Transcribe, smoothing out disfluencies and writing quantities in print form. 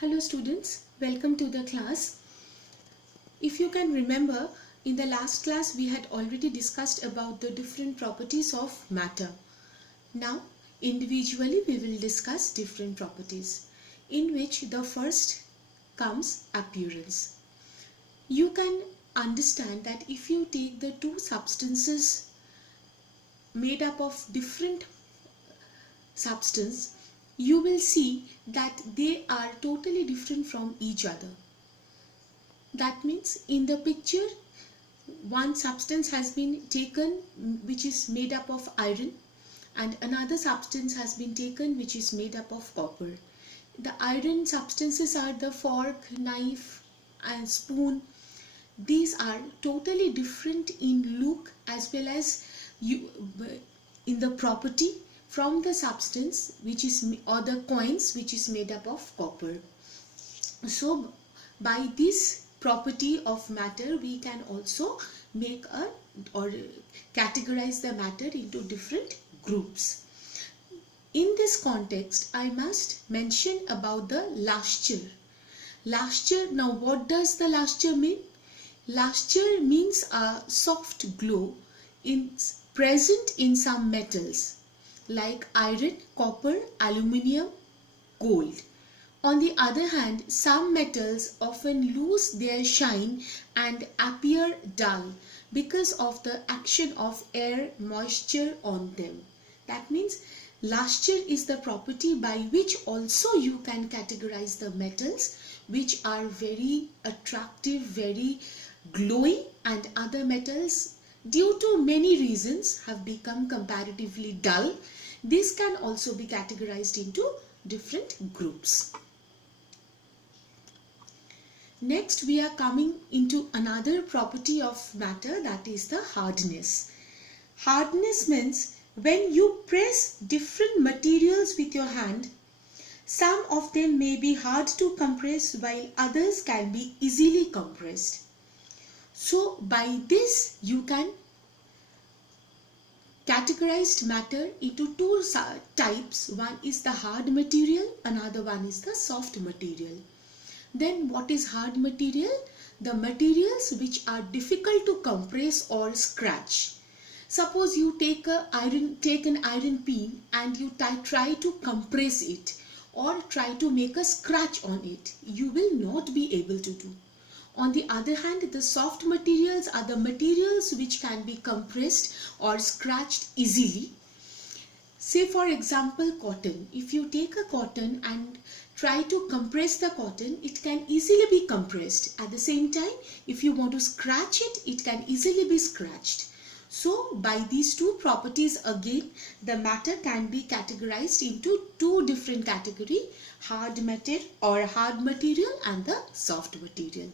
Hello students, welcome to the class. If you can remember, in the last class we had already discussed about the different properties of matter. Now, individually we will discuss different properties, in which the first comes appearance. You can understand that if you take the two substances made up of different substance, you will see that they are totally different from each other. That means in the picture, one substance has been taken which is made up of iron, and another substance has been taken which is made up of copper. The iron substances are the fork, knife and spoon. These are totally different in look as well as in the property from the substance which is, or the coins which is made up of copper. So by this property of matter we can also make or categorize the matter into different groups. In this context, I must mention about the lustre. Lustre, now what does the lustre mean? Lustre means a soft glow present in some metals like iron, copper, aluminium, gold. On the other hand, some metals often lose their shine and appear dull because of the action of air moisture on them. That means lustre is the property by which also you can categorize the metals which are very attractive, very glowing, and other metals due to many reasons have become comparatively dull. This can also be categorized into different groups. Next, we are coming into another property of matter, that is the hardness. Hardness means when you press different materials with your hand, some of them may be hard to compress while others can be easily compressed. So by this you can categorized matter into two types. One is the hard material, another one is the soft material. Then what is hard material? The materials which are difficult to compress or scratch. Suppose you take an iron pin and you try to compress it or try to make a scratch on it. You will not be able to do. On the other hand, the soft materials are the materials which can be compressed or scratched easily. Say for example cotton. If you take a cotton and try to compress the cotton, it can easily be compressed. At the same time, if you want to scratch it, it can easily be scratched. So by these two properties again, the matter can be categorized into two different categories, hard matter or hard material and the soft material.